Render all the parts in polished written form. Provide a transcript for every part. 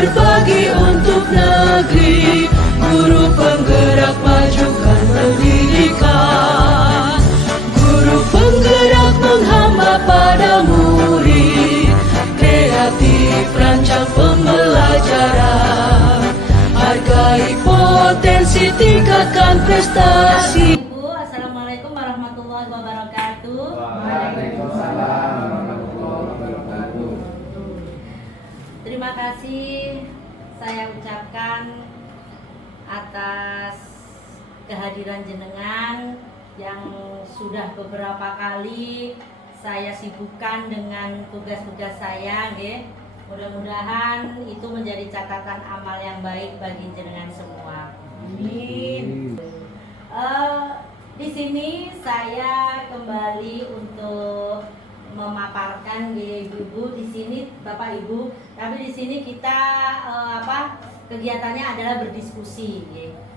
berbagi untuk negeri, guru penggerak majukan pendidikan, guru penggerak menghamba pada murid, kreatif rancang pembelajaran, hargai potensi, tingkatkan prestasi. Ibu, Assalamualaikum warahmatullahi wabarakatuh. Waalaikumsalam warahmatullahi wabarakatuh. Terima kasih saya ucapkan atas kehadiran jenengan yang sudah beberapa kali saya sibukkan dengan tugas-tugas saya, nggih. Mudah-mudahan itu menjadi catatan amal yang baik bagi jenengan semua. Amin. Di sini saya kembali untuk memaparkan ibu-ibu di sini, Bapak Ibu. Tapi di sini kita kegiatannya adalah berdiskusi.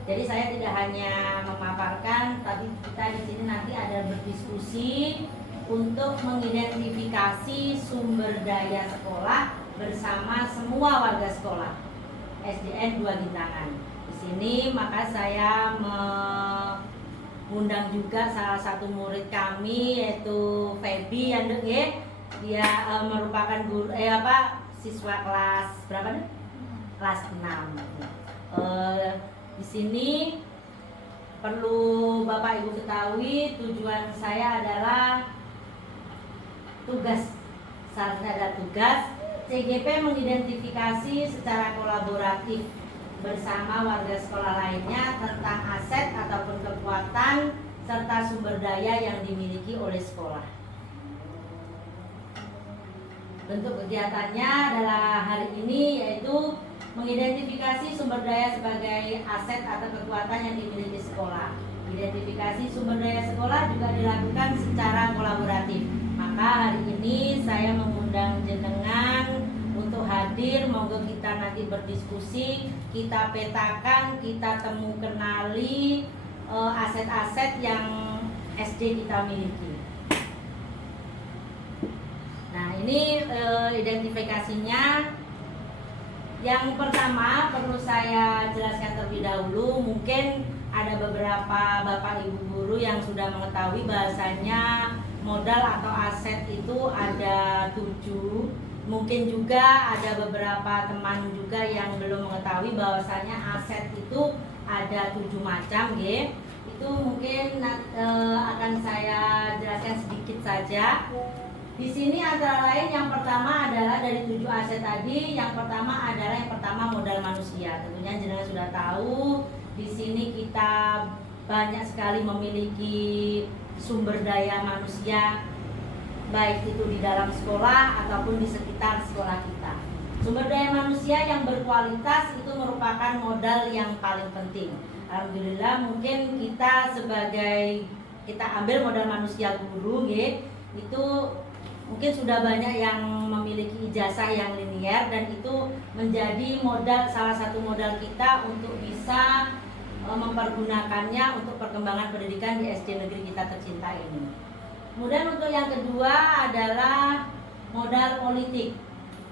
Jadi saya tidak hanya memaparkan, tapi kita di sini nanti ada berdiskusi untuk mengidentifikasi sumber daya sekolah bersama semua warga sekolah SDN 2 Gintangan. Di sini maka saya mengundang juga salah satu murid kami yaitu Feby ya, dia merupakan guru siswa kelas berapa nih? Kelas 6. Di sini perlu Bapak Ibu ketahui, tujuan saya adalah tugas, saatnya ada tugas CGP mengidentifikasi secara kolaboratif bersama warga sekolah lainnya tentang aset ataupun kekuatan serta sumber daya yang dimiliki oleh sekolah. Bentuk kegiatannya adalah hari ini yaitu mengidentifikasi sumber daya sebagai aset atau kekuatan yang dimiliki sekolah. Identifikasi sumber daya sekolah juga dilakukan secara kolaboratif. Maka hari ini saya mengundang jenengan untuk hadir, monggo kita nanti berdiskusi, kita petakan, kita temu kenali aset-aset yang SD kita miliki. Nah, ini identifikasinya. Yang pertama perlu saya jelaskan terlebih dahulu, mungkin ada beberapa Bapak Ibu guru yang sudah mengetahui bahasanya modal atau aset itu ada 7. Mungkin juga ada beberapa teman juga yang belum mengetahui bahwasanya aset itu ada 7 macam, nggih. Itu mungkin akan saya jelaskan sedikit saja. Di sini antara lain yang pertama adalah dari 7 aset tadi, yang pertama modal manusia. Tentunya jenengan sudah tahu, di sini kita banyak sekali memiliki sumber daya manusia, baik itu di dalam sekolah ataupun di sekitar sekolah kita. Sumber daya manusia yang berkualitas itu merupakan modal yang paling penting. Alhamdulillah, mungkin kita ambil modal manusia guru, itu mungkin sudah banyak yang memiliki ijazah yang linier, dan itu menjadi salah satu modal kita untuk bisa mempergunakannya untuk perkembangan pendidikan di SD negeri kita tercinta ini. Kemudian untuk yang kedua adalah modal politik.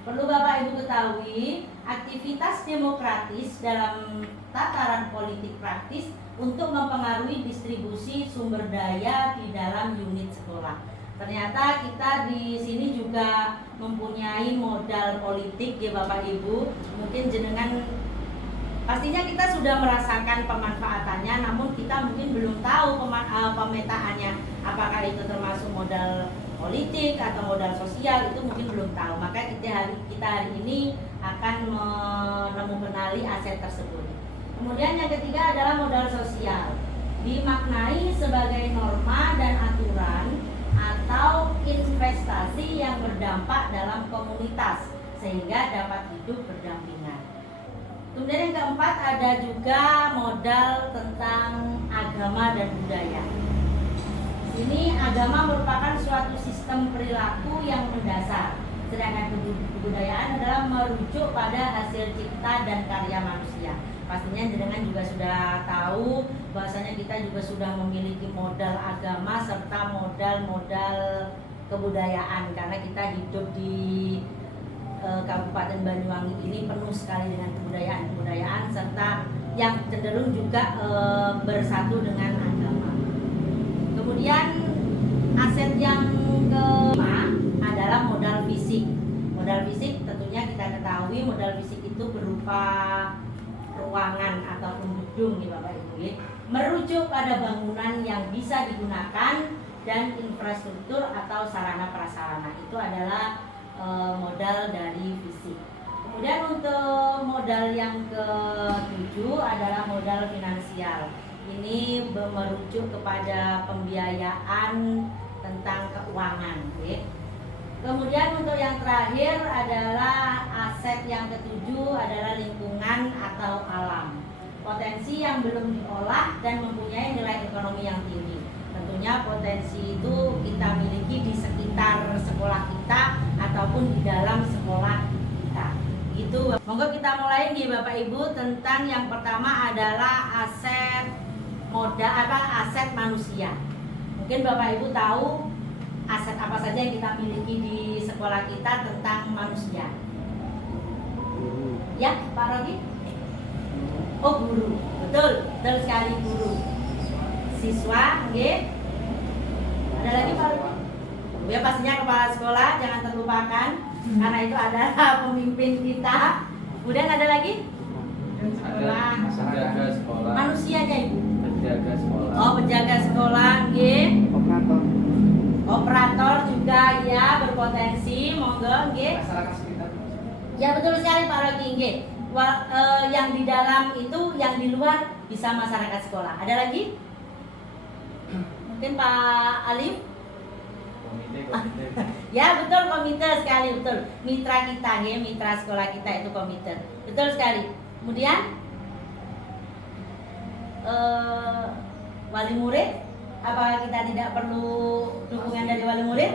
Perlu Bapak Ibu ketahui, aktivitas demokratis dalam tataran politik praktis untuk mempengaruhi distribusi sumber daya di dalam unit sekolah. Ternyata kita di sini juga mempunyai modal politik ya Bapak Ibu. Mungkin jenengan pastinya kita sudah merasakan pemanfaatannya, namun kita mungkin belum tahu pemetaannya. Apakah itu termasuk modal politik atau modal sosial, itu mungkin belum tahu. Maka kita hari ini akan mengenali aset tersebut. Kemudian yang ketiga adalah modal sosial. Dimaknai sebagai norma dan aturan atau investasi yang berdampak dalam komunitas sehingga dapat hidup berdampingan. Kemudian yang keempat ada juga modal tentang agama dan budaya. Ini agama merupakan suatu sistem perilaku yang mendasar, sedangkan kebudayaan adalah merujuk pada hasil cipta dan karya manusia. Pastinya jenengan juga sudah tahu bahwasanya kita juga sudah memiliki modal agama serta modal kebudayaan, karena kita hidup di Kabupaten Banyuwangi ini penuh sekali dengan kebudayaan serta yang cenderung juga bersatu dengan agama. Kemudian aset yang kelima adalah modal fisik. Modal fisik tentunya kita ketahui modal fisik itu berupa ruangan ataupun gedung nih Bapak Ibu ya. Merujuk pada bangunan yang bisa digunakan dan infrastruktur atau sarana prasarana itu adalah modal dari fisik. Kemudian untuk modal yang ketujuh adalah modal finansial. Ini merujuk kepada pembiayaan tentang keuangan. Okay. Kemudian untuk yang terakhir adalah aset yang ketujuh adalah lingkungan atau alam. Potensi yang belum diolah dan mempunyai nilai ekonomi yang tinggi. Tentunya potensi itu kita miliki di sekitar sekolah kita ataupun di dalam sekolah kita. Gitu. Monggo kita mulai nih Bapak Ibu tentang yang pertama adalah aset aset manusia. Mungkin Bapak Ibu tahu aset apa saja yang kita miliki di sekolah kita tentang manusia. Ya, Pak Rogi? Oh, guru. Betul sekali guru. Siswa, nggih. Ada lagi Pak Rogi? Ya pastinya kepala sekolah jangan terlupakan karena itu adalah pemimpin kita. Kemudian ada lagi? Sekolah. Penjaga sekolah. Manusianya Ibu. Penjaga sekolah. Oh, penjaga sekolah, nggih. Operator. Operator juga ya berpotensi, monggo nggih. Masyarakat sekitar. Ya betul sekali Pak Rogi nggih. Yang di dalam itu, yang di luar bisa masyarakat sekolah. Ada lagi? Mungkin Pak Alif? Komite. Ya betul, komite sekali, betul. Mitra kita ya, mitra sekolah kita itu komite. Betul sekali. Kemudian wali murid, apa kita tidak perlu dukungan dari wali murid?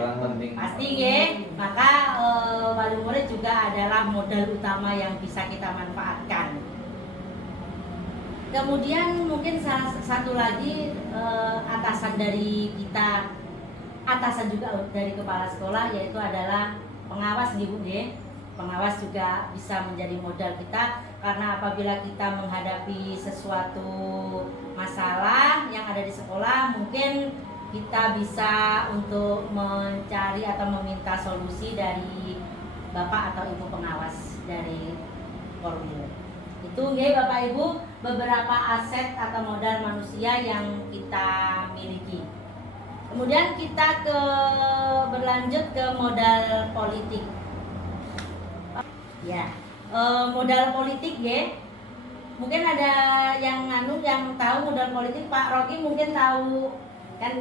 Pasti ya. Maka wali murid juga adalah modal utama yang bisa kita manfaatkan. Kemudian mungkin salah satu lagi atasan dari kita, atasan juga dari kepala sekolah, yaitu adalah pengawas nih Bu ya. Pengawas juga bisa menjadi modal kita karena apabila kita menghadapi sesuatu masalah yang ada di sekolah, mungkin kita bisa untuk mencari atau meminta solusi dari Bapak atau Ibu pengawas dari Korwil. Itu nggih Bapak Ibu beberapa aset atau modal manusia yang kita miliki. Kemudian kita berlanjut ke modal politik. Ya, modal politik ya. Mungkin ada yang tahu modal politik. Pak Rogi mungkin tahu kan,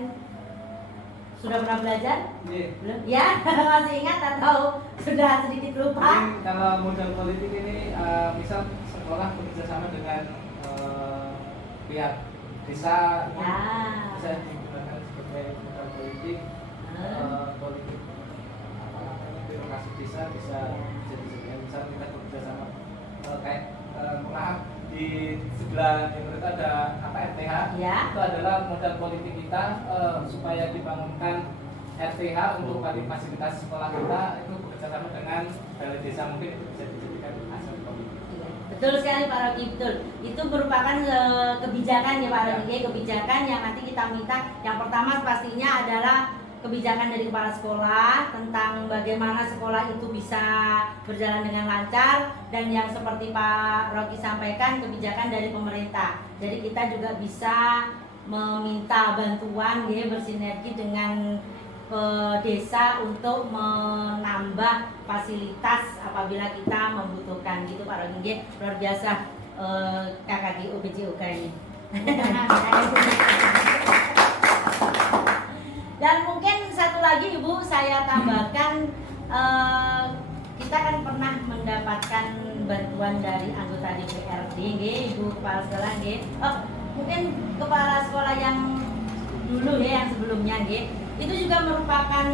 sudah pernah belajar? Belum? Ya, masih ingat atau sudah sedikit lupa? Mungkin kalau modal politik ini misal sekolah bekerjasama dengan pihak desa, Ya. bisa digunakan sebagai modal politik. Politik apa namanya, birokrasi desa bisa dijadikan, misal kita bekerjasama kayak maaf di sebelah timur itu ada RTH, Ya. itu adalah modal politik kita supaya dibangunkan RTH untuk fasilitas sekolah kita, itu bekerjasama dengan balai desa, mungkin itu bisa dijadikan aset politik. Betul sekali Pak Rogi, betul. Itu merupakan kebijakan ya Pak Rogi, kebijakan yang nanti kita minta. Yang pertama pastinya adalah kebijakan dari kepala sekolah tentang bagaimana sekolah itu bisa berjalan dengan lancar, dan yang seperti Pak Rogi sampaikan kebijakan dari pemerintah. Jadi kita juga bisa meminta bantuan ya, bersinergi dengan desa untuk menambah fasilitas apabila kita membutuhkan gitu Pak Rogi. Luar biasa KKG OBJUK ini. Dan mungkin satu lagi Ibu saya tambahkan, kita kan pernah mendapatkan bantuan dari anggota DPRD Ibu Kepala Sekolah mungkin Kepala Sekolah yang dulu ya, yang sebelumnya itu juga merupakan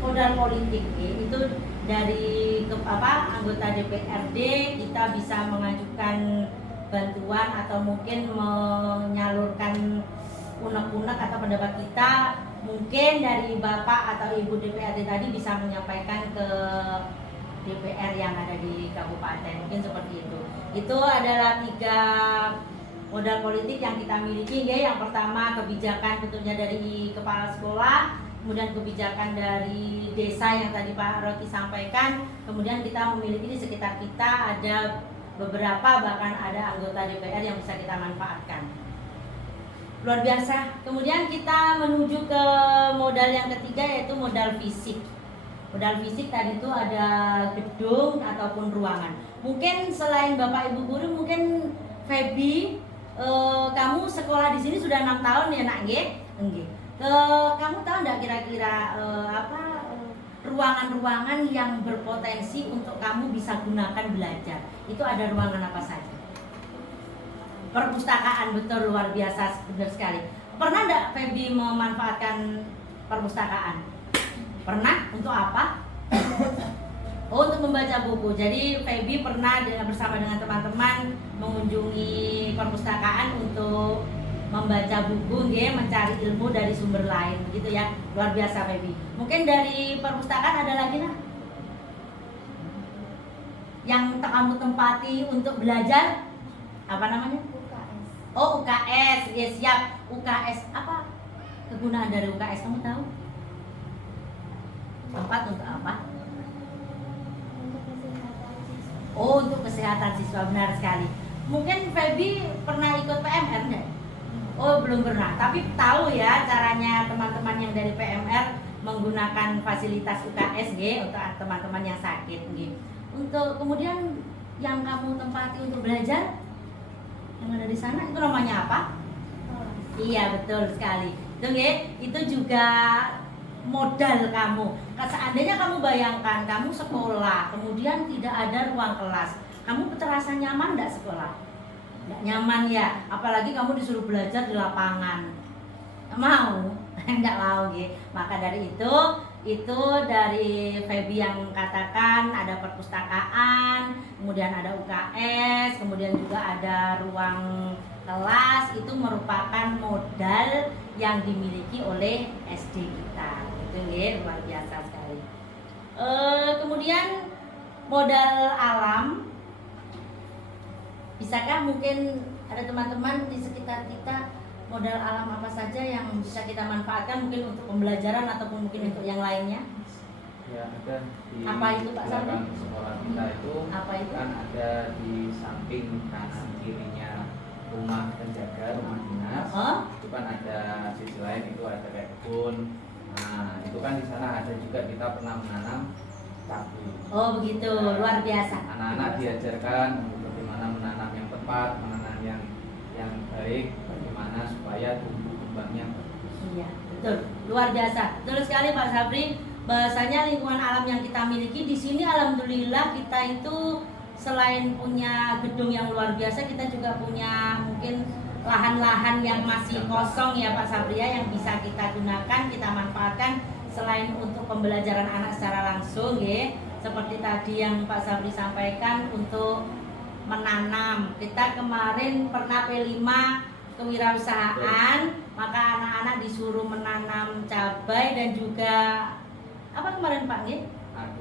modal politik itu dari anggota DPRD kita bisa mengajukan bantuan atau mungkin menyalurkan unek-unek atau pendapat kita. Mungkin dari Bapak atau Ibu DPRD tadi bisa menyampaikan ke DPR yang ada di kabupaten, mungkin seperti itu. Itu adalah 3 modal politik yang kita miliki, ya. Yang pertama kebijakan tentunya dari kepala sekolah, kemudian kebijakan dari desa yang tadi Pak Rocky sampaikan, kemudian kita memiliki di sekitar kita ada beberapa, bahkan ada anggota DPR yang bisa kita manfaatkan. Luar biasa. Kemudian kita menuju ke modal yang ketiga, yaitu modal fisik. Modal fisik tadi itu ada gedung ataupun ruangan. Mungkin selain Bapak Ibu guru, mungkin Feby, kamu sekolah di sini sudah 6 tahun ya nak, nggih? Nggih. Kamu tahu nggak kira-kira ruangan-ruangan yang berpotensi untuk kamu bisa gunakan belajar? Itu ada ruangan apa saja? Perpustakaan, betul, luar biasa, benar sekali. Pernah nggak Feby memanfaatkan perpustakaan? Pernah? Untuk apa? Oh, untuk membaca buku. Jadi Feby pernah bersama dengan teman-teman mengunjungi perpustakaan untuk membaca buku, mencari ilmu dari sumber lain, begitu ya. Luar biasa Feby. Mungkin dari perpustakaan ada lagi nah? Yang kamu tempati untuk belajar? Apa namanya? UKS. Oh, UKS. Ya, siap. UKS apa? Kegunaan dari UKS kamu tahu? Tempat untuk apa? Untuk kesehatan siswa. Oh, untuk kesehatan siswa, benar sekali. Mungkin Feby pernah ikut PMR enggak? Oh, belum pernah. Tapi tahu ya caranya teman-teman yang dari PMR menggunakan fasilitas UKS untuk teman-teman yang sakit. Untuk kemudian yang kamu tempati untuk belajar yang ada di sana itu namanya apa? Iya, betul sekali. Itu juga modal kamu. Seandainya kamu bayangkan kamu sekolah, kemudian tidak ada ruang kelas, kamu terasa nyaman enggak sekolah? Enggak nyaman ya, apalagi kamu disuruh belajar di lapangan. Nggak mau? Enggak mau, Maka dari itu dari Feby yang katakan ada perpustakaan, kemudian ada UKS, kemudian juga ada ruang kelas, itu merupakan modal yang dimiliki oleh SD kita. Itu luar biasa sekali. Kemudian modal alam, bisakah mungkin ada teman-teman di sekitar kita modal alam apa saja yang bisa kita manfaatkan mungkin untuk pembelajaran ataupun mungkin untuk yang lainnya? Ya, ada di Apa itu, Pak Sabri? belakang sekolah kita itu, Apa itu? kan ada di samping kanan kirinya rumah penjaga, rumah dinas. Itu kan ada sisi lain, itu ada kayak kebun. Nah, itu kan di sana ada juga kita pernah menanam cabai. Oh begitu, luar biasa. Anak-anak diajarkan bagaimana menanam yang tepat, menanam yang baik, bagaimana supaya tumbuh kembangnya bagus. Iya, betul, luar biasa. Betul sekali Pak Sabri. Bahasanya lingkungan alam yang kita miliki di sini, alhamdulillah kita itu selain punya gedung yang luar biasa, kita juga punya mungkin lahan-lahan yang masih kosong ya Pak Sabri ya, yang bisa kita gunakan, kita manfaatkan selain untuk pembelajaran anak secara langsung seperti tadi yang Pak Sabri sampaikan untuk menanam. Kita kemarin pernah P5 kewirausahaan, maka anak-anak disuruh menanam cabai dan juga apa kemarin Pak Ada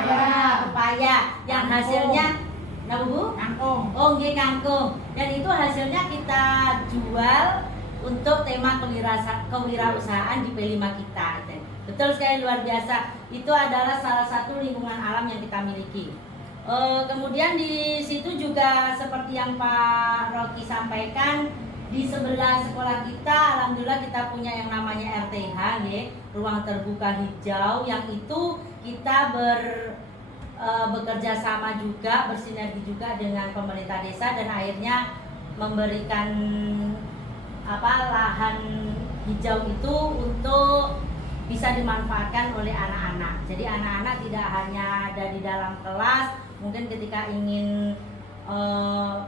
juga pepaya yang hasilnya Bu? Kangkung. Oh, kangkung. Dan itu hasilnya kita jual untuk tema kewirausahaan di P5 kita. Betul sekali, luar biasa. Itu adalah salah satu lingkungan alam yang kita miliki. Kemudian di situ juga seperti yang Pak Rocky sampaikan, di sebelah sekolah kita, alhamdulillah kita punya yang namanya RTH, ruang terbuka hijau, yang itu kita bekerja sama juga, bersinergi juga dengan pemerintah desa dan akhirnya memberikan lahan hijau itu untuk bisa dimanfaatkan oleh anak-anak. Jadi anak-anak tidak hanya ada di dalam kelas, mungkin ketika ingin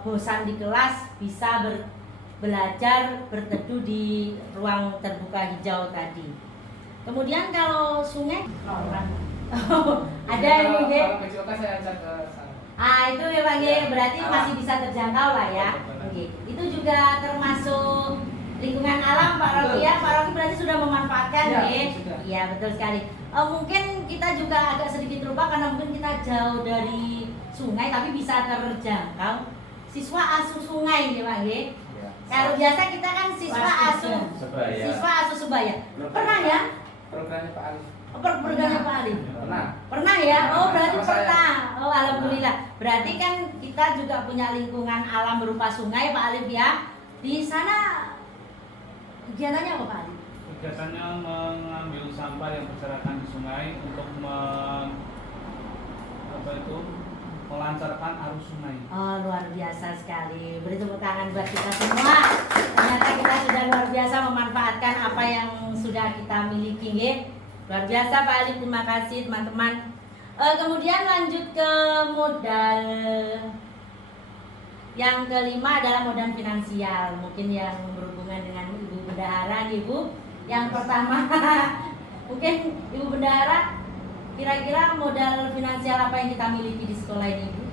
bosan di kelas bisa belajar berteduh di ruang terbuka hijau tadi. Kemudian kalau sungai, ada yang kalau kecil kan saya ajak ke sana. itu ya Pak, berarti masih bisa terjangkau lah ya. Itu juga termasuk lingkungan alam Pak Rocky ya. Pak Rocky berarti sudah memanfaatkan Ya, ya. sudah. Iya betul sekali. Mungkin kita juga agak sedikit lupa karena mungkin kita jauh dari sungai tapi bisa terjangkau. Siswa asuh sungai ya Pak ya. Ya. Kalau biasa kita kan siswa asuh Sebaya. siswa asuh sebaya. Pernah ya? Programnya Pak Ali. Programnya Pak Ali. Pernah. Pernah ya? Oh berarti Sama saya. pernah. Oh alhamdulillah. Berarti kan kita juga punya lingkungan alam berupa sungai Pak Alif ya. Di sana kegiatannya apa Pak Alif? Kegiatannya mengambil sampah yang berserakan di sungai untuk melancarkan arus sungai. Oh luar biasa sekali. Beri tepuk tangan buat kita semua. Ternyata kita sudah luar biasa memanfaatkan apa yang sudah kita miliki ya. Luar biasa Pak Alif, terima kasih teman-teman. Kemudian lanjut ke modal. Yang kelima adalah modal finansial. Mungkin yang berhubungan dengan Ibu Bendahara nih Bu. Yang pertama mungkin Ibu Bendahara, kira-kira modal finansial apa yang kita miliki di sekolah ini Ibu?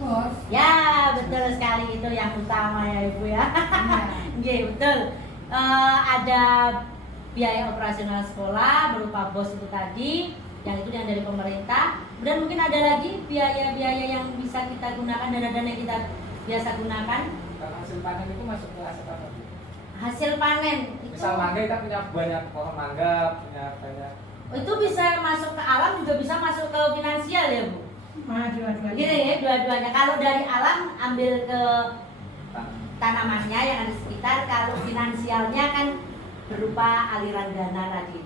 Bos. Ya betul sekali, itu yang utama ya Ibu ya. Iya betul. Ada biaya operasional sekolah berupa bos itu tadi, yang itu yang dari pemerintah. Dan mungkin ada lagi biaya-biaya yang bisa kita gunakan, dana-dana yang kita biasa gunakan. Kalau hasil panen itu masuk ke aset apa? Bu? Hasil panen itu, Misal mangga kita punya banyak pohon mangga, punya banyak. itu bisa masuk ke alam, juga bisa masuk ke finansial ya Bu. Dua-duanya. Gini ya, dua-duanya. Kalau dari alam ambil ke Tanah. tanamannya yang ada di sekitar, kalau finansialnya kan berupa aliran dana tadi.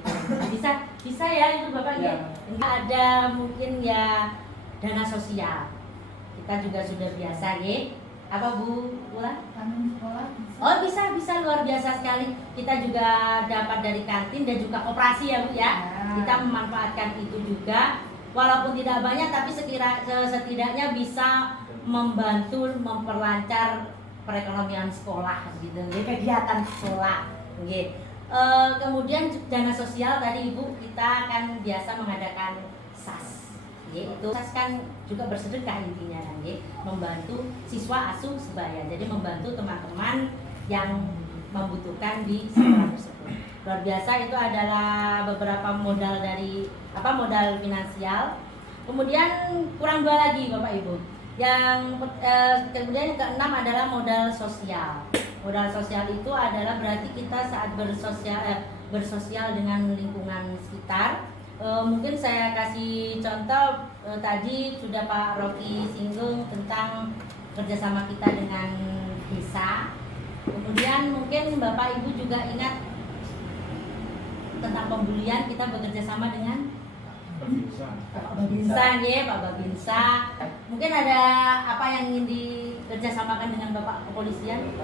Bisa ya itu Bapak ya. Ya. Enggak ada mungkin ya dana sosial. Kita juga sudah biasa ya. Apa Bu Ulan? Tanam sekolah. Oh bisa luar biasa sekali. Kita juga dapat dari kantin dan juga koperasi ya Bu ya. Ya. Kita memanfaatkan itu juga. Walaupun tidak banyak tapi setidaknya bisa membantu memperlancar perekonomian sekolah gitu, kegiatan sekolah. Gitu. Kemudian dana sosial tadi Ibu, kita kan biasa mengadakan SAS. Itu SAS kan juga bersedekah intinya kan, membantu siswa asuh sebaya. Jadi membantu teman-teman yang membutuhkan di sekolah tersebut. Luar biasa, itu adalah beberapa modal dari modal finansial. Kemudian kurang dua lagi Bapak Ibu. Kemudian yang keenam adalah modal sosial. Modal sosial itu adalah berarti kita saat bersosial dengan lingkungan sekitar. Mungkin saya kasih contoh, tadi sudah Pak Rocky singgung tentang kerjasama kita dengan desa. Kemudian mungkin Bapak Ibu juga ingat tentang pembulian, kita bekerja sama dengan Bisa. Pak Babinsa ya, Pak Babinsa. Mungkin ada apa yang ingin dikerjasamakan dengan Bapak Kepolisian?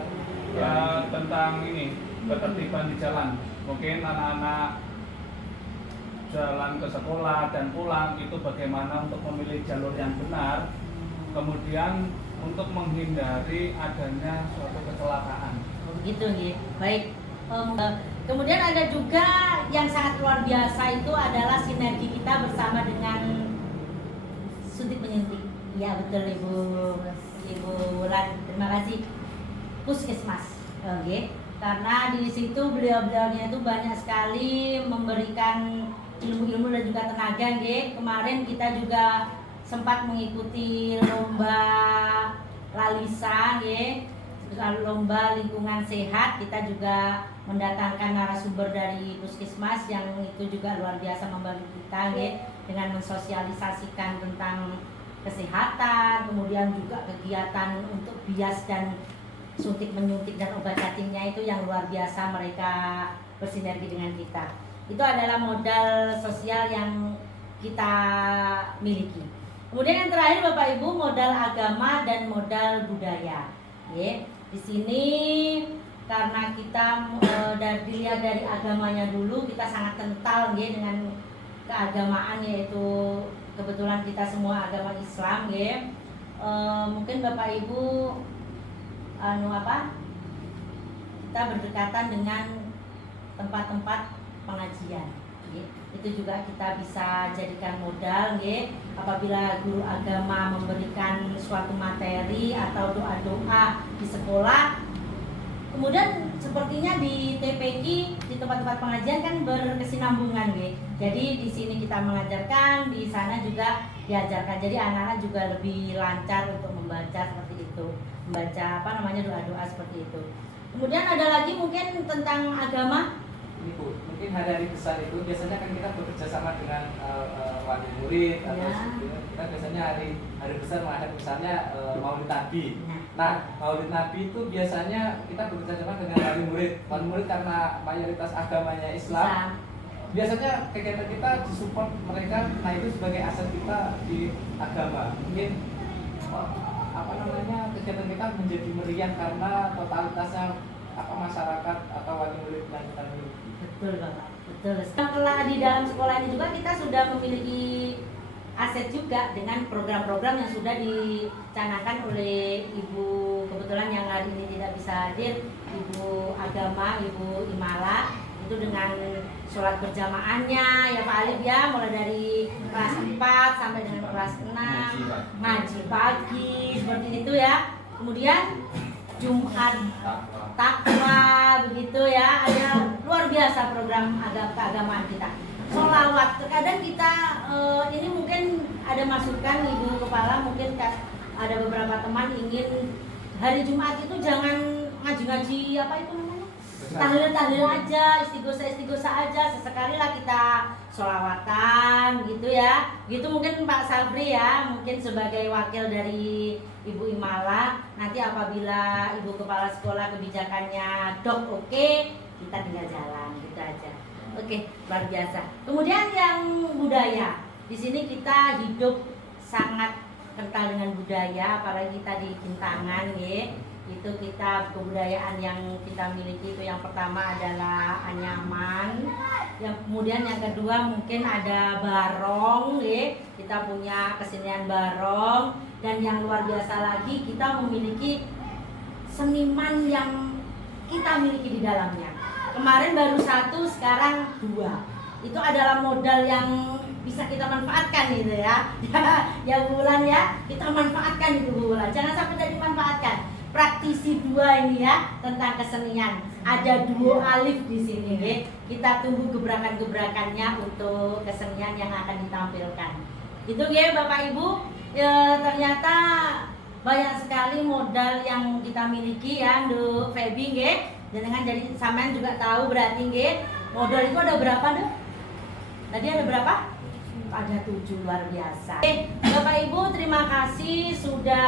Ya, tentang ini ketertiban di jalan. Mungkin anak-anak jalan ke sekolah dan pulang itu bagaimana untuk memilih jalur yang benar. Kemudian untuk menghindari adanya suatu kecelakaan. Begitu ya. Baik. Kemudian ada juga yang sangat luar biasa, itu adalah sinergi kita bersama dengan suntik penyuntik. Ya betul Ibu Wulan, terima kasih. Puskesmas, karena di situ beliau-beliaunya itu banyak sekali memberikan ilmu-ilmu dan juga tenaga. Kemarin kita juga sempat mengikuti lomba Lalisa, lomba lingkungan sehat. Kita juga mendatangkan narasumber dari puskesmas yang itu juga luar biasa membantu kita dengan mensosialisasikan tentang kesehatan, kemudian juga kegiatan untuk bias dan suntik menyuntik dan obat cacingnya itu yang luar biasa, mereka bersinergi dengan kita. Itu adalah modal sosial yang kita miliki. Kemudian yang terakhir Bapak Ibu, modal agama dan modal budaya. Di sini karena kita dilihat dari agamanya dulu, kita sangat kental dengan keagamaan, yaitu kebetulan kita semua agama Islam. Mungkin Bapak Ibu kita berdekatan dengan tempat-tempat pengajian. Itu juga kita bisa jadikan modal. Apabila guru agama memberikan suatu materi atau doa-doa di sekolah, Kemudian sepertinya di TPQ, di tempat-tempat pengajian kan berkesinambungan, gitu. Jadi di sini kita mengajarkan, di sana juga diajarkan. Jadi anak-anak juga lebih lancar untuk membaca seperti itu, membaca doa-doa seperti itu. Kemudian ada lagi mungkin tentang agama. Ini Bu, mungkin hari-hari besar itu biasanya kan kita bekerja sama dengan wali murid atau kita biasanya hari besar menghadap misalnya Maulid Nabi. Nah, Maulid Nabi itu biasanya kita bekerja sama dengan wali murid. Wali murid karena mayoritas agamanya Islam. Biasanya kegiatan kita disupport mereka, nah itu sebagai aset kita di agama. Mungkin kegiatan kita menjadi meriah karena totalitasnya masyarakat atau wali murid yang kita miliki. Betul Bapak, betul. Setelah di dalam sekolah ini juga kita sudah memiliki aset juga dengan program-program yang sudah dicanangkan oleh Ibu, kebetulan yang hari ini tidak bisa hadir, Ibu Agama, Ibu Imala, itu dengan sholat berjamaahnya ya Pak Alif ya, mulai dari kelas 4 sampai dengan kelas 6, ngaji pagi seperti itu ya. Kemudian Jumat takwa begitu ya, ada luar biasa program keagamaan kita. Sholawat, terkadang kita ini mungkin ada masukan Ibu Kepala, mungkin ada beberapa teman ingin hari Jumat itu jangan ngaji-ngaji apa itu namanya, tahlil aja, istighosa aja, sesekali lah kita sholawatan gitu ya. Gitu mungkin Pak Sabri ya, mungkin sebagai wakil dari Ibu Imala, nanti apabila Ibu Kepala Sekolah kebijakannya oke, kita tinggal jalan gitu aja. Oke, luar biasa. Kemudian yang budaya, di sini kita hidup sangat kental dengan budaya, apalagi kita di Kintangan ya. Itu kita kebudayaan yang kita miliki itu yang pertama adalah anyaman, yang kemudian yang kedua mungkin ada barong ya. Kita punya kesenian barong, dan yang luar biasa lagi kita memiliki seniman yang kita miliki di dalamnya. Kemarin baru 1, sekarang 2. Itu adalah modal yang bisa kita manfaatkan gitu ya. Ya Bu Wulan ya, kita manfaatkan itu Bu Wulan. Jangan sampai tidak dimanfaatkan. Praktisi 2 ini ya tentang kesenian. Ada duo alif di sini ya. Kita tunggu gebrakan-gebrakannya untuk kesenian yang akan ditampilkan. Itu ya Bapak Ibu. Ya, ternyata banyak sekali modal yang kita miliki ya, Nduk Febi nggih. Dengan jadi sampean juga tahu berarti nggih, modal itu ada berapa, Nduk? Tadi ada berapa? Ada 7, luar biasa. Oke, Bapak Ibu terima kasih sudah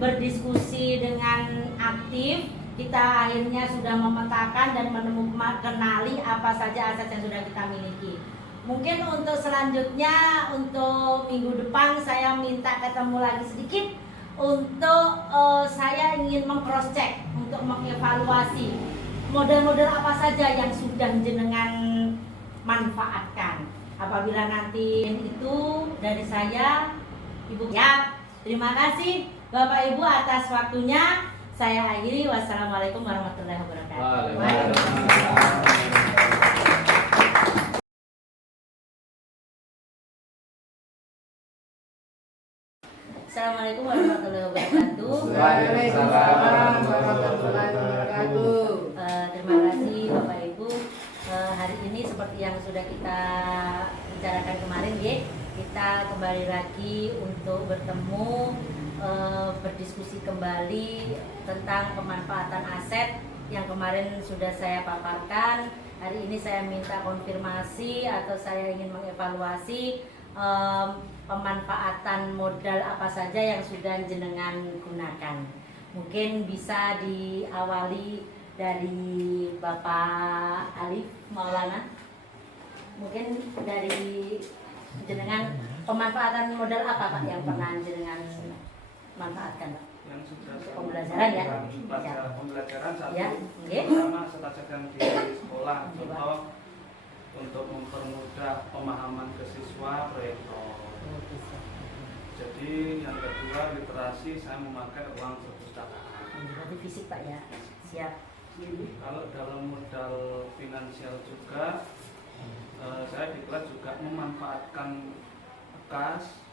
berdiskusi dengan aktif. Kita akhirnya sudah memetakan dan menemukan kenali apa saja aset yang sudah kita miliki. Mungkin untuk selanjutnya, untuk minggu depan saya minta ketemu lagi sedikit untuk saya ingin meng-cross check, untuk mengevaluasi model-model apa saja yang sudah jenengan manfaatkan. Apabila nanti itu dari saya, Ibu ya. Terima kasih Bapak Ibu atas waktunya. Saya akhiri. Wassalamualaikum warahmatullahi wabarakatuh. Assalamualaikum warahmatullahi wabarakatuh. Waalaikumsalam warahmatullahi wabarakatuh. Terima kasih Bapak Ibu. Hari ini seperti yang sudah kita bicarakan kemarin ya, kita kembali lagi untuk bertemu, berdiskusi kembali tentang pemanfaatan aset yang kemarin sudah saya paparkan. Hari ini saya minta konfirmasi atau saya ingin mengevaluasi pemanfaatan modal apa saja yang sudah jenengan gunakan. Mungkin bisa diawali dari Bapak Alif Maulana. Mungkin dari jenengan, pemanfaatan modal apa Pak yang pernah jenengan manfaatkan Pak? Yang sudah Pembelajaran ya? Pembelajaran satu, Ya, okay. Pertama sedang di sekolah, contoh untuk mempermudah pemahaman ke siswa proyektor. Jadi yang kedua literasi, saya memakai uang perpustakaan. Berarti fisik Pak ya, siap. Kalau dalam modal finansial juga, saya di kelas juga memanfaatkan kas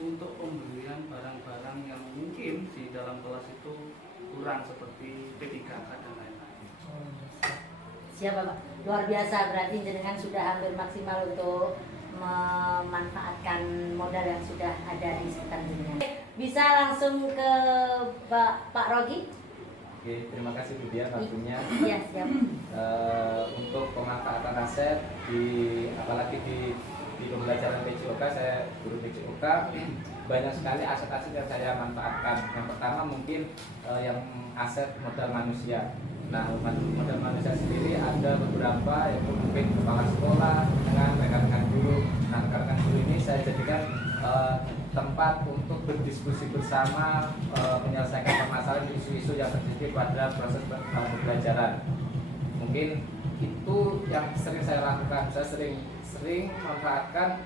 untuk pembelian barang-barang yang mungkin di dalam kelas itu kurang seperti P3K dan lain-lain. Siapa Pak? Luar biasa, berarti jenengan sudah hampir maksimal untuk memanfaatkan modal yang sudah ada di sekitar jenengan. Bisa langsung ke Pak Rogi? Oke, terima kasih Bu Dian waktunya. Iya, siap. Untuk pemanfaatan aset apalagi di pembelajaran PJOK, saya guru PJOK, banyak sekali aset-aset yang saya manfaatkan. Yang pertama mungkin yang aset modal manusia. Nah, modal manusia sendiri ada beberapa, yaitu mungkin kepala sekolah dengan rekan-rekan guru. Nah, rekan-rekan guru ini saya jadikan tempat untuk berdiskusi bersama, menyelesaikan permasalahan isu-isu yang terjadi pada proses pembelajaran. Mungkin itu yang sering saya lakukan. Saya sering memanfaatkan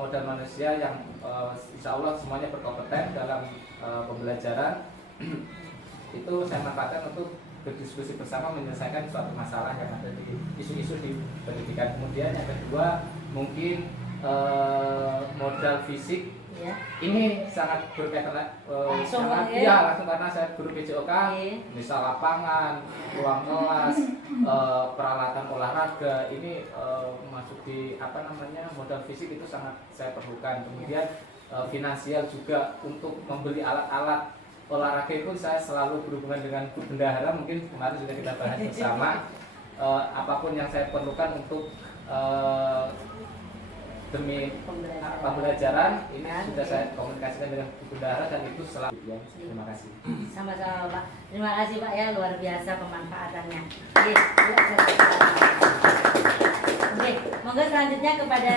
modal manusia yang insya Allah semuanya berkompeten dalam pembelajaran. Itu saya manfaatkan untuk berdiskusi bersama menyelesaikan suatu masalah yang ada di isu-isu di pendidikan. Kemudian yang kedua mungkin modal fisik. Ya. Ini sangat berkaitan langsung karena saya guru PJOK, misal lapangan, ruang kelas, peralatan olahraga ini masuk di modal fisik itu sangat saya perlukan. Kemudian finansial juga untuk membeli alat-alat olahraga itu saya selalu berhubungan dengan Bu Bendahara, mungkin kemarin sudah kita bahas bersama. Apapun yang saya perlukan untuk demi pembelajaran ini sudah saya komunikasikan dengan Bu Bendahara dan itu selalu. Terima kasih. Sama-sama Pak. Terima kasih Pak ya, luar biasa pemanfaatannya. Oke, monggo selanjutnya kepada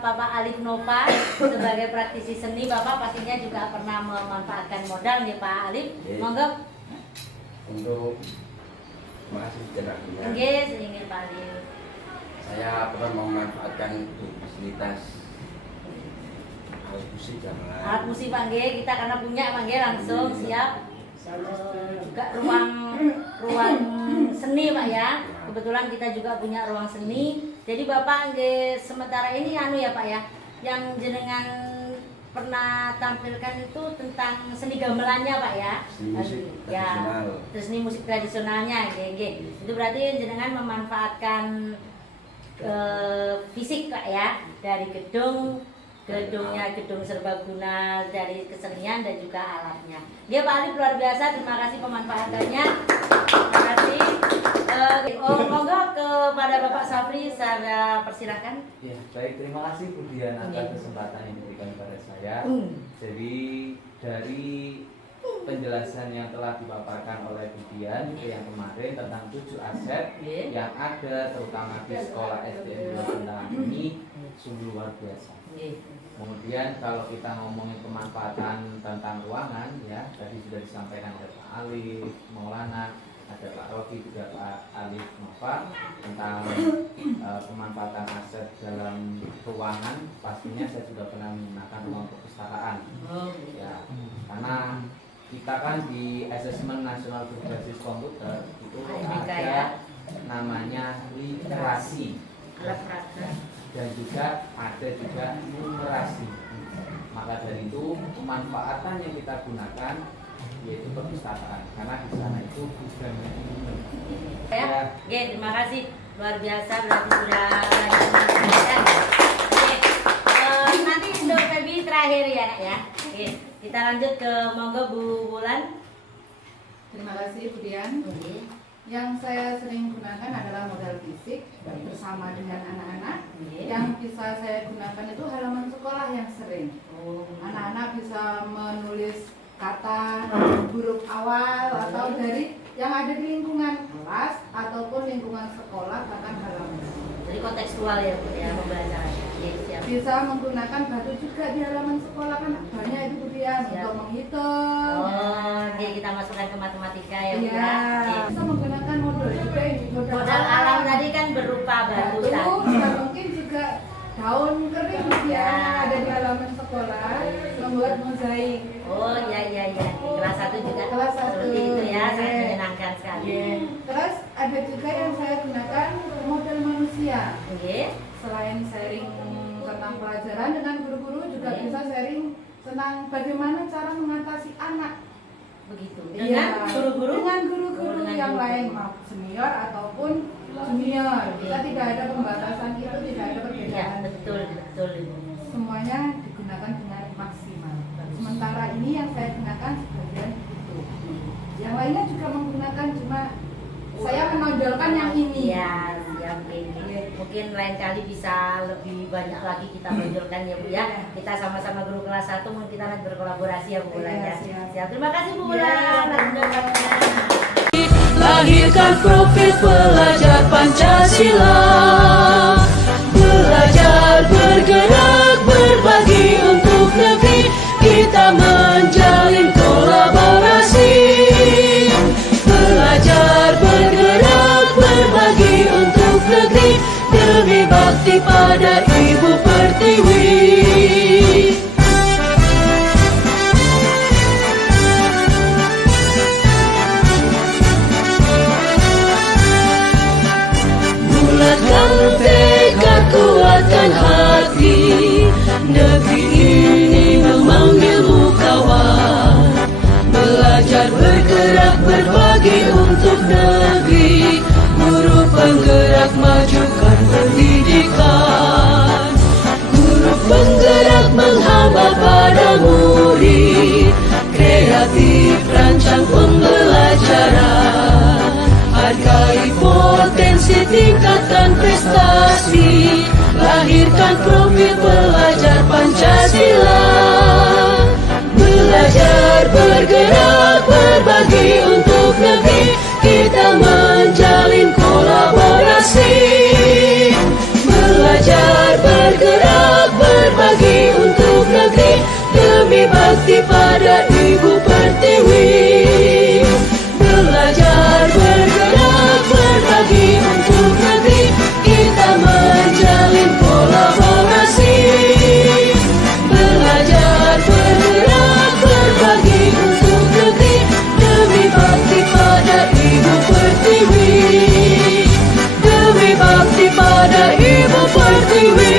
Bapak Alif Nova sebagai praktisi seni. Bapak pastinya juga pernah memanfaatkan modal nih Pak Alif. Monggo. Untuk terima kasih jelasnya. Oke, sehingga Pak Alif. Saya pernah memanfaatkan fasilitas alat musik dan Alat musik Pak G, kita karena punya Pak G langsung siap. Juga ruang seni Pak ya. Kebetulan kita juga punya ruang seni. Jadi Bapak G sementara ini ya Pak ya, yang jenengan pernah tampilkan itu tentang seni gamelannya Pak ya. Seni musik ya, tradisional. Terus seni musik tradisionalnya GG. Itu berarti jenengan memanfaatkan fisik Pak ya, dari gedungnya gedung serbaguna, dari kesenian dan juga alatnya. Dia Pak Alif luar biasa, terima kasih pemanfaatannya. Terima kasih. Monggo kepada Bapak Safri, saya persilakan. Ya, baik, terima kasih Bu Dian atas kesempatan yang diberikan kepada saya. Jadi dari penjelasan yang telah dipaparkan oleh Bu Dian yang kemarin tentang 7 aset yang ada terutama di sekolah SDN 2 Sentang ini sungguh luar biasa. Kemudian kalau kita ngomongin pemanfaatan tentang ruangan ya, tadi sudah disampaikan oleh Pak Alif Maulana, ada Pak Rogi juga Pak Alif Nova tentang pemanfaatan aset dalam ruangan. Pastinya saya juga pernah menggunakan ruang perpustakaan ya, karena kita kan di asesmen nasional berbasis komputer itu ada namanya literasi dan juga ada juga numerasi. Maka dari itu pemanfaatan yang kita gunakan yaitu perpustakaan, karena di sana itu bukannya ilmu. Ya, terima kasih, luar biasa berarti sudah lanjut. Nanti untuk Febi terakhir ya Nak ya. Kita lanjut ke monggo Bu Wulan. Terima kasih Bu Dian. Yang saya sering gunakan adalah modal fisik bersama dengan anak-anak. Yang bisa saya gunakan itu halaman sekolah yang sering. Anak-anak bisa menulis kata huruf awal atau dari yang ada di lingkungan kelas ataupun lingkungan sekolah, bahkan halaman. Jadi kontekstual ya Bu ya pembelajarannya. Bisa menggunakan batu juga di halaman sekolah, kan banyak itu Bu Dian untuk menghitung. Oke, kita masukkan ke matematika ya Bu Iya. ya. Bisa menggunakan modal juga ini, Modal alam tadi kan berupa batu tadi. dan mungkin juga daun kering yang ada di halaman sekolah membuat mozaik. Oh iya. Kelas 1 juga Kelas 1. seperti itu ya, sangat menyenangkan sekali. Terus ada juga yang saya gunakan model manusia. Selain sharing tentang pelajaran dengan guru-guru, juga bisa sharing tentang bagaimana cara mengatasi anak begitu. Iya. Dengan guru-guru Dengan guru-guru dengan yang guru. lain, mau senior ataupun junior. Kita tidak ada pembatasan itu, tidak ada Ya, perbedaan. betul betul Ibu. Semuanya digunakan dengan maksimal. Sementara ini yang saya gunakan sebagian itu. Yang lainnya juga menggunakan, cuma saya menonjolkan yang ini. Ya, ya mungkin lain kali bisa lebih banyak lagi kita menonjolkan ya Bu ya. Kita sama-sama guru kelas 1 mungkin kita nanti berkolaborasi ya Bu Bulan ya. Siap. Siap. Terima kasih Bu Iya, Bulan atas undangannya. Lahirkan profil pelajar Pancasila, belajar bergerak berbagi untuk negeri, kita menjalin kolaborasi. Belajar bergerak berbagi untuk negeri, demi bakti pada Ibu Pertiwi. Bulatkan tekad, kuatkan hati, negeri ini memanggilmu kawan. Belajar bergerak berbagi untuk negeri, guru penggerak majukan pendidikan. Guru penggerak menghamba pada murid, kreatif rancang pembelajaran. Hargai potensi, tingkatkan prestasi, lahirkan profil pelajar Pancasila. Belajar bergerak berbagi untuk negeri, kita menjalin kolaborasi. Belajar bergerak berbagi untuk negeri, demi bakti pada Ibu Pertiwi. Belajar bergerak berbagi untuk negeri, kita menjalin kolaborasi. Belajar bergerak berbagi untuk negeri, demi bakti pada Ibu Pertiwi. Demi bakti pada Ibu Pertiwi.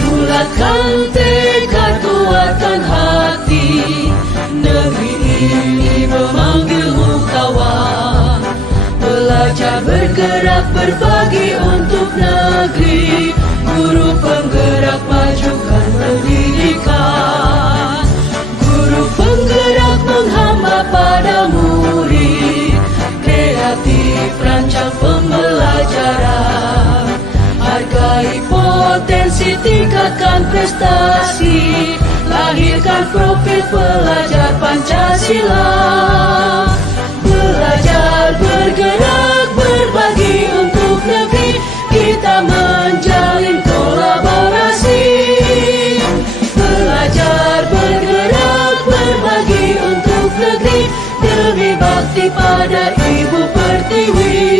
Bulatkan tekad, kuatkan hati, negeri ini memanggilmu kawan. Belajar bergerak berbagi untuk negeri, guru penggerak majukan pendidikan. Guru penggerak menghamba pada murid, kreatif rancang pembelajaran. Hargai potensi, tingkatkan prestasi, lahirkan profil pelajar Pancasila. Belajar bergerak berbagi untuk negeri, kita menjalin kolaborasi. Belajar bergerak berbagi untuk negeri, demi bakti pada Ibu Pertiwi.